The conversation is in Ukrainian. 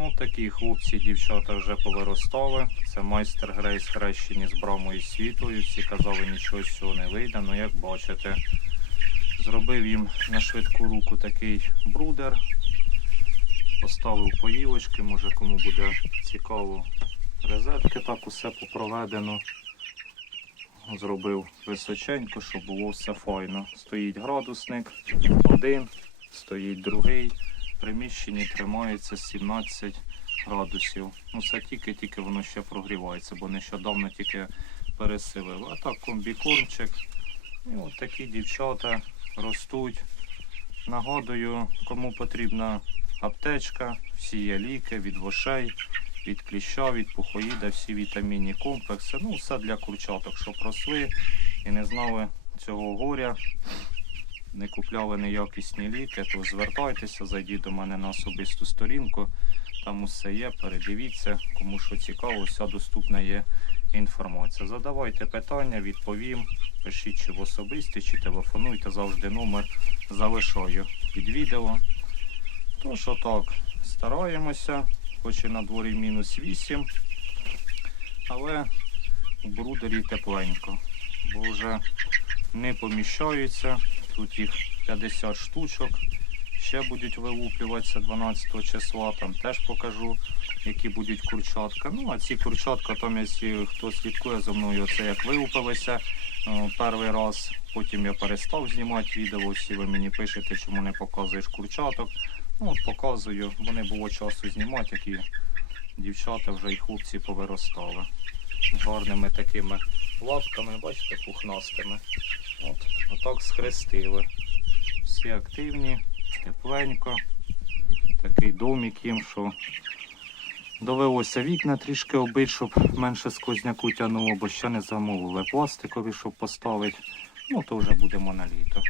Ну, такі хлопці, дівчата вже повиростали. Це майстер Грейс хрещені з брамою світлою. Всі казали, нічого з цього не вийде. Ну, як бачите, зробив їм на швидку руку такий брудер. Поставив поїлочки, може кому буде цікаво. Розетки так усе попроведено. Зробив височенько, щоб було все файно. Стоїть градусник, один, стоїть другий. Приміщенні тримається 17 градусів. Ну це тільки-тільки воно ще прогрівається, бо нещодавно тільки пересилив. А так комбікормчик. І от такі дівчата ростуть. Нагадую, кому потрібна аптечка, всі є ліки від вошей, від кліща, від пухоїда, всі вітамінні комплекси. Ну, все для курчаток, щоб росли і не знали цього горя, не купляли неякісні ліки, то звертайтеся, зайдіть до мене на особисту сторінку. Там усе є, передивіться, кому що цікаво, вся доступна є інформація. Задавайте питання, відповім. Пишіть чи в особисті, чи телефонуйте, завжди номер залишаю під відео. Тож отак, стараємося, хоч і на дворі мінус 8, але у брудері тепленько, бо вже не поміщаються. Тут їх 50 штучок. Ще будуть вилуплюватися 12 числа, там теж покажу, які будуть курчатка. Ну, а ці курчатка, там, якщо хто слідкує за мною, це як вилупилися е, перший раз. Потім я перестав знімати відео, всі ви мені пишете, чому не показуєш курчаток. Ну, от показую, бо не було часу знімати, які дівчата вже і хлопці повиростали. Гарними такими лапками, бачите, пухнастими. От, отак схрестили. Всі активні, тепленько. Такий домик їм, що довелося вікна трішки оббити, щоб менше сквозняку тягнуло, бо ще не замовили пластикові, щоб поставити. Ну, то вже будемо на літо.